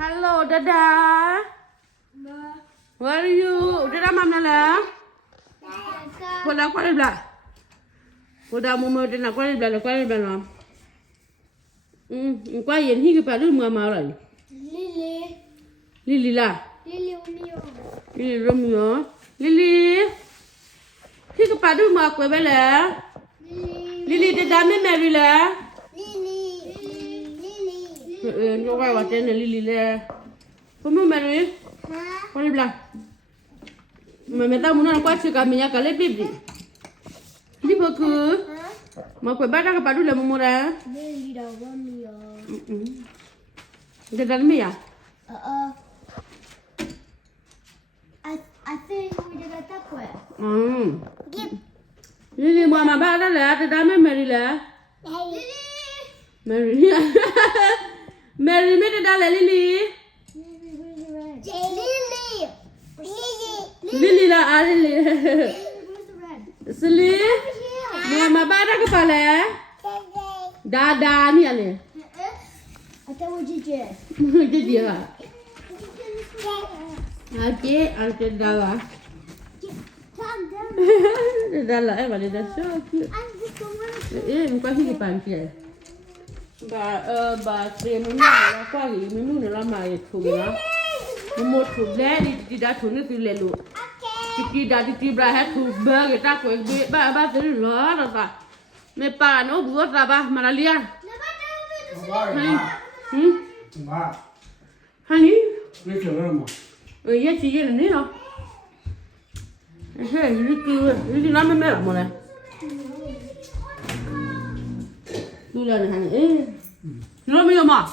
Hello, Dada. Where are you? Dada, Mama, la. Koda, koda, bla. Koda, Momo, Dada, koda, bla, koda, bla. Kwa yen higi pa lu mama ra. Lily la. Lily Romeo. Lily. Higi pa lu ma ko bele. Lily Dada me Mary la. Yo vai wa tene Lily le. Como Mary? Koda bla. Mama ta muna kwa chika minya kale bibi. Libo ku. Ma ko ba da ka pa lu le momo ra. Dada me ya? I think we did it that way. Lily mama ba da la Dada me Mary la. Mary. Mary me Dada la Lily. Lily la Lily. Celin. Mama ba da ka pa la. Dada ni ale. I thought we did it. Jadi ha. Ate dawa. Dala balik dah syok. Muka sini pantai. Ba tremu ni lah pagi, menu ni lah mai tu lah. Memu tu bela di dah tu ni tu lelu. Kita dah di berah tu ber kita kau ba tu lah rasa. Mepa no buat apa Maralia? Hani? Ya chị là nít không? Đi nói mấy mẹ một này. Tôi là này này. Nó mới mà.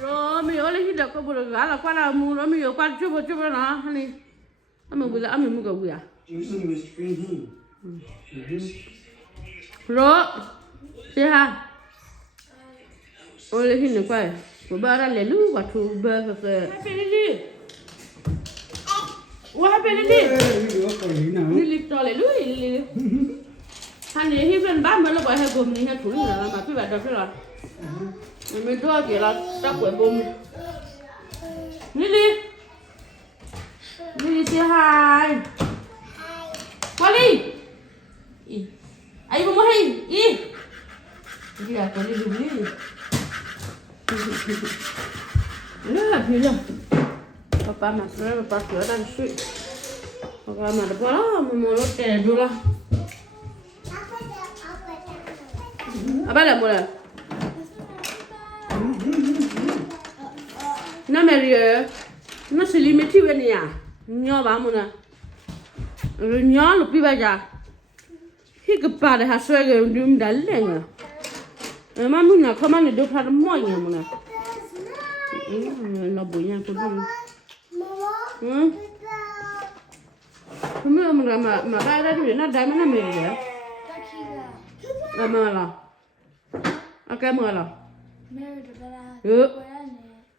Rồi mới ở đây được có bữa gà là qua là mua nó mới ở qua chút nó hani. Mình bây giờ mình mua cái gì à? Rồi. Thế ha. Ôi lấy hình này quay. Của ba ra lấy lú và thu bơ cái. Happy Lily. What happened Lily? Lily cho lấy lú Lily. Hắn này hi bên ba mới là gọi hai gồm này hai thủ này là mà cứ vậy đó chứ là. Mình đưa kia là ta quậy bom. Lily. Lily say hi. Quali. Ai mau hai? Dia Quali Lily. Bila papa masuk papa sudah dan sui papa mana pula memulai tidur lah apa dah mula nama dia nasi limiti ni ya nyawa mana nyawa lebih banyak hidup pada hasil yang dum dalam Mama nak kau mana duduk pada moyang mana? Labunya aku dulu. Kamu mana ada tu? Nak dah mana mereka? Mana lah? Apa mana lah?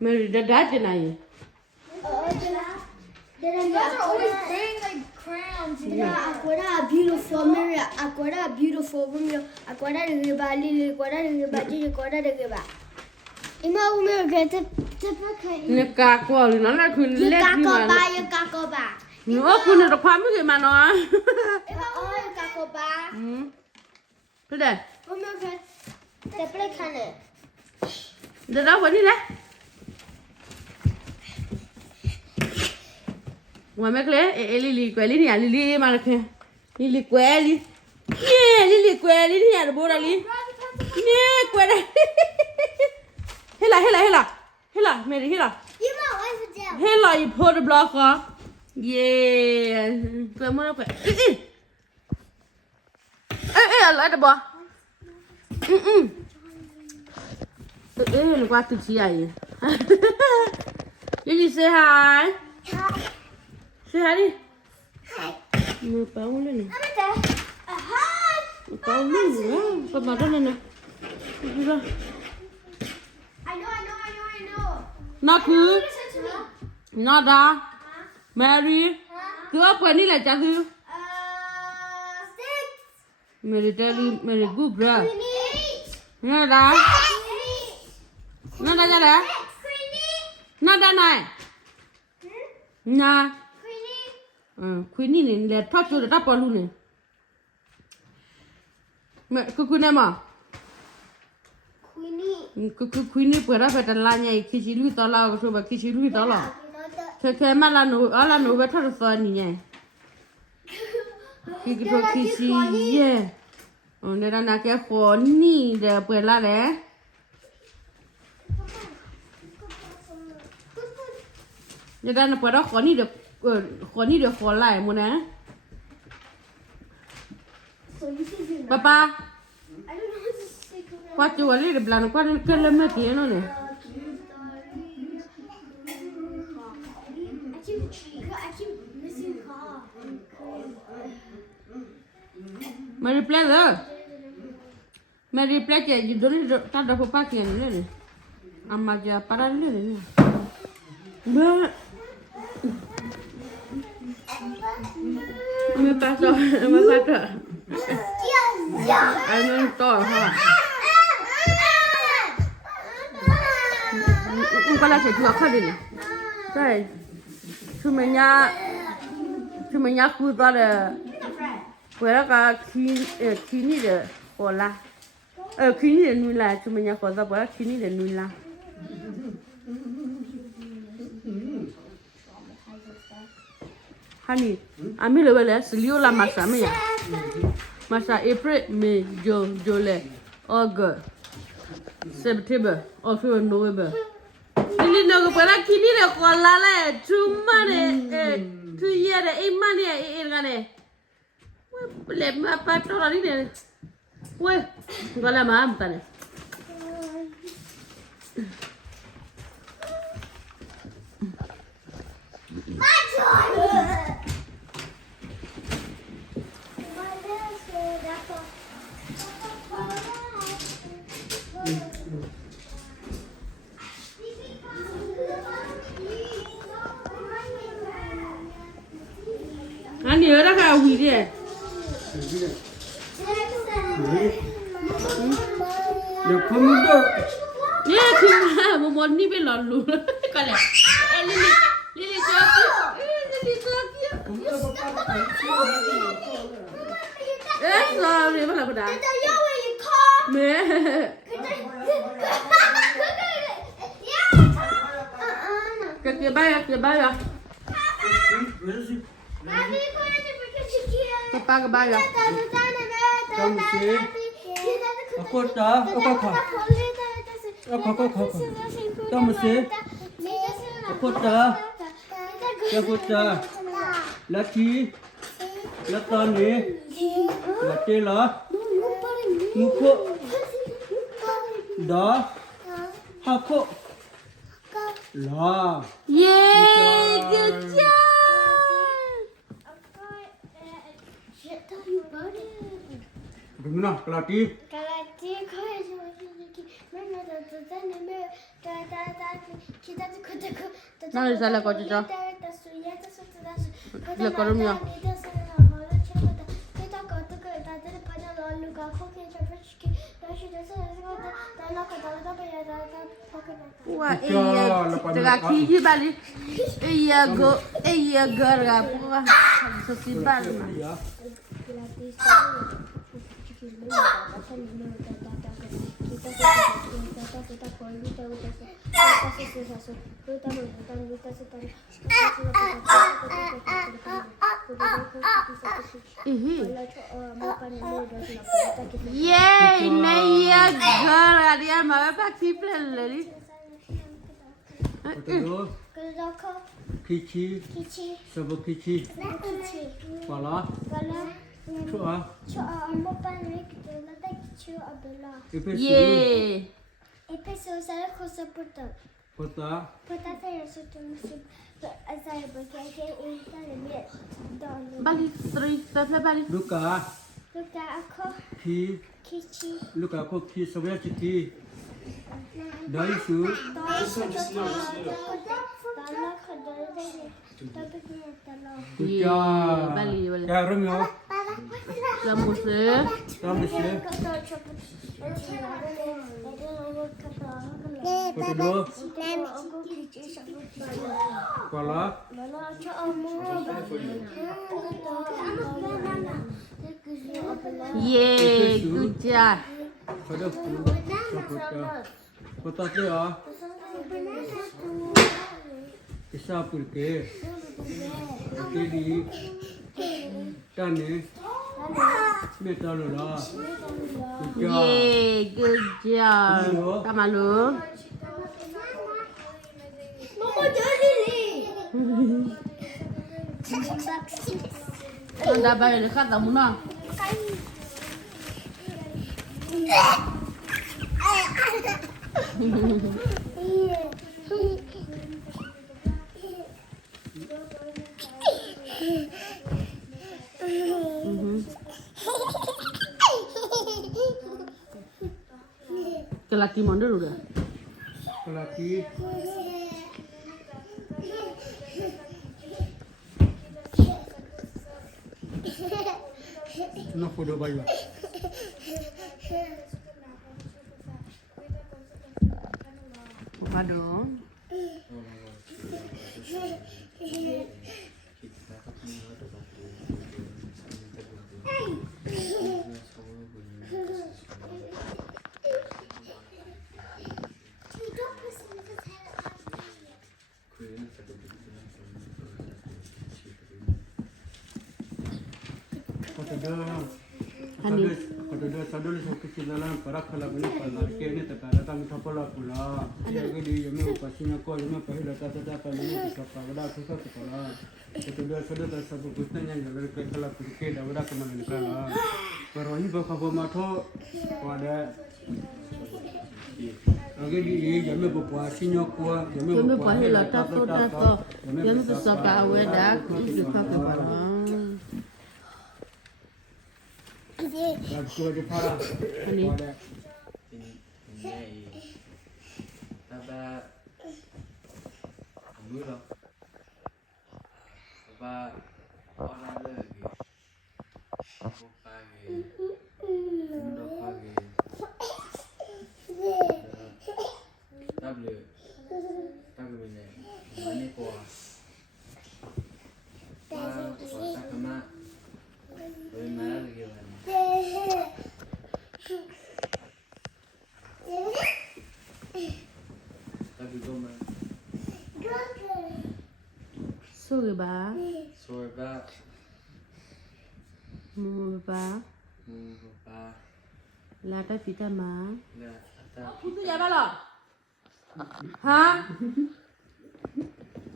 Mereka dah je naik. Those are always wearing like crowns. Aku ada beautiful Mary. Aku ada beautiful Romeo. Aku ada dengan Lily. Aku ada dengan Gigi. Aku ada dengan Ima Romeo kita pakai. Nekak kau ni nak kun let ni mana? Nekak ba. Ni aku ni tak faham ke mana? Ima nekak ba. Sudah. Romeo kita Playtime ni. Dah dah ni lah. Mama kle, Lily kweli ni Lily mana ke? Lily kweli. Lily kweli ni ada bola li. Ni kweli. Hela, Mary hela. Hela I på det blaka. Yeah. Kamu apa? Lah ada bah. Lu kuat tu sia ye. Lily say hi. Say hi. Mau bangun ni. Hi. Bangun ni. Kau mana ni? Bila. I know. Naku. Nada. Mary. Kau apa ni lah cakap? Six. Mary gubra. Nada. Nada jadi. น่าได้ไหนน่า Queenie. คุยนี่เนี่ยเลยทอดจูดตาปอลูเนี่ยแม่คุยเนี่ยมา Queenie. คุยนี่เปิดรับเป็นลานใหญ่คิชิลุยตลาดก็ชอบคิชิลุยตลาดแค่มาลานูเวทอดฟ้านี่ไงคิชิเย่เนี่ยนะแค่ขอนี่เดี๋ยวเปิดละเลยเนี่ยนะเปิดแล้วขอนี่เดี๋ยวขอไล่หมดนะ So you can do that. ป้าป้า I don't know what to say. กว่าจูอะไรเดี๋ยวบลานกว่าเกินเลยไม่เกี่ยนเลย I keep missing car. มารีเพลย์เลยมารีเพลย์จะยูดูนี่ตัดดอกป้าเกี่ยนเลยอามาจะปาราเลยเนี่ยเบ้อไม่ปัสสาวะไม่ปัสสาวะอันนั้นต่อค่ะก็แล้วแต่ตัวเขาดิใช่ชุมยาคุยต่อเลยเวลาก็คีนี่เด้อขอละคีนี่เด้อนุละชุมยาขอต่อไปคีนี่เด้อนุละHoney, I'm here with us. Liu la masa me ya. Masa April, May, July, August, September, October, November. Lili no go para kini le kola le 2 months 2 years 8 months ngane. Le ma pa to la ni ne. We, ngala ma am tane. Ani ora ka wi de. Được không được. Ye ki mo mo ni be lo lu. Ka le. Lili ka ki. Sorry, what happened? Me. Cái bay à? Papa cái bay à? Không xí. Cô ta, Không xí. Cô ta. Lá chi. Lá ton đi. Lá chê lá. Ngũ khô. Đó. Hà khô. Là. Yay, good job. Đúng nào, là chi. Nào đi ra là có cho. Là có đúng không? Wah, iya, khi gì bà đi? Iya, gara apa? Sesibal. Yeay, iya, gara dia mau pakai plan lagi. Betul. Kici. Sebab kici. Pala. Chua. Yeay. Kota. Balik, terus balik. Luka. Ki. Luka aku ki sebenarnya ki. Dari su. Good job. Balik. Ya, Romeo. Samuse. Tambah sih. Foto dua. Kepala. Yay, good job. Ada foto. Foto tu ya. Kisah pulke. Kiri. Tane. Metal lah. Yay, good job. Sama lu. Mama jadi ni. Anda bayar dekat tak muna? Kelaki mana dulu dah? Kelaki. Nak foto bayu. Apa dong? Foto dua sadul kecil dalam para kalau ini pada kini tak ada tamu tapala pula. Jadi dia memang pasnya kau memang pahit datang apa ini kita pada susah sekolah. Foto dua sadul tak satu punya yang jalan ke kalau pergi dah berada kemana ni kalau. Baru ini bawa matho pada. Lagi dia jamin berpuasinya kuah, Jamin pahit lah tato. Jamin sesuatu awet dah. Itu tak kebalang. Aku ada para. Ani. Ini apa mula apa orang lagi aku pagi muda pagi tablet ini mana kuah kuah kemana boleh mana lagi mana tapi goma Sorry ba? sorba Mu ba? mengapa Lata pita ma? la ata Putu ya ba lo? Ha?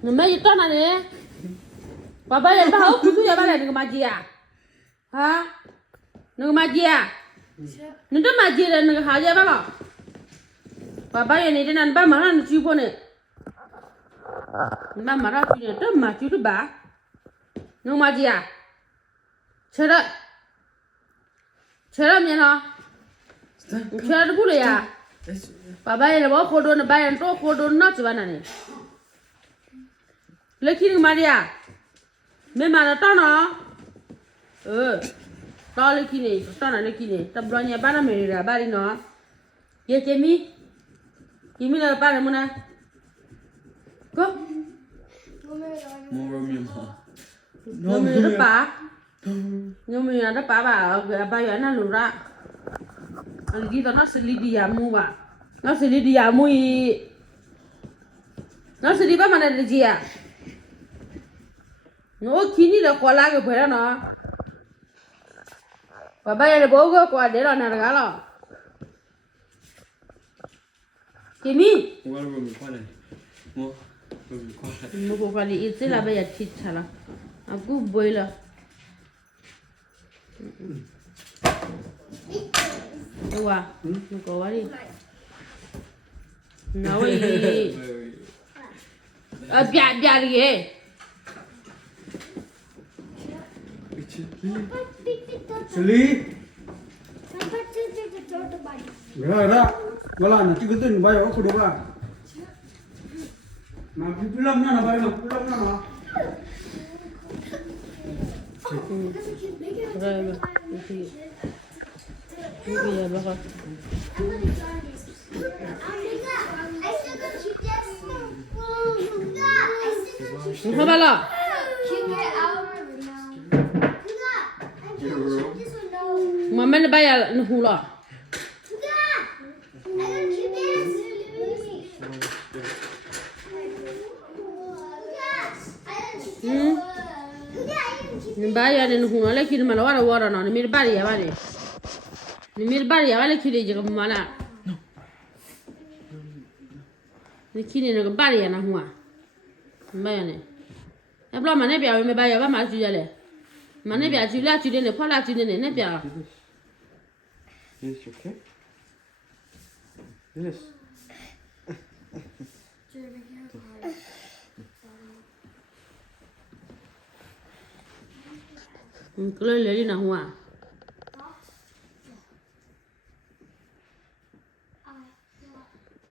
Nama itu mana ni? Bapa yang tahu putu ya ba lah dengan maji ya? Ha? Dengan maji ya? Nanti maji dan dengan haja ba lo? Bapa yang ini nanti mana nak cuci pun ni? Nanti mana cuci tu maji tu ba? Dengan maji ya? Cerah ni lah. Cerah dulu ya. Bapa yang bawa kodon, bayar tu kodon nak cuba nani. Lagi ni Maria, memang ada tanah. Tahu lagi ni, tanah lagi ni. Tapi belanja mana mereka bari no. Ya Kimi nak apa mana? Kau? moro mimo Nomi ada apa? Nomi ada apa apa yang nak lura? Lagi tu nak selidi jamu ba. Nak selidi jamu nak selidi apa mana ada dia? No kini dah kola ke berapa no? Bapa yang bawa kau ada lah nak regalo. Kimi? moro mimo kuala mo kuala Muka kali itu lah bayar cicak lah. Aku boleh lah. Wah, muka wali. Nawi. Biar ye. Seli. Ya, malah nanti kita ni bayar aku dua. Nanti pulang mana bayar pulang mana? Bravo. Ini ya bakal. Apa lah? Mama nak bayar nuhula. Ni bayar nuhula lagi ni malah wara na ni mir bayar balik. Ni mir bayar balik kiri je kamu mana? Ni kini nak bayar na huwa. Bayar ni. Apa mana biar me bayar apa macam tu je. Mana biar jual jual ni, pala jual ni, ni biar. This okay? This. Kalau lagi nak huwa.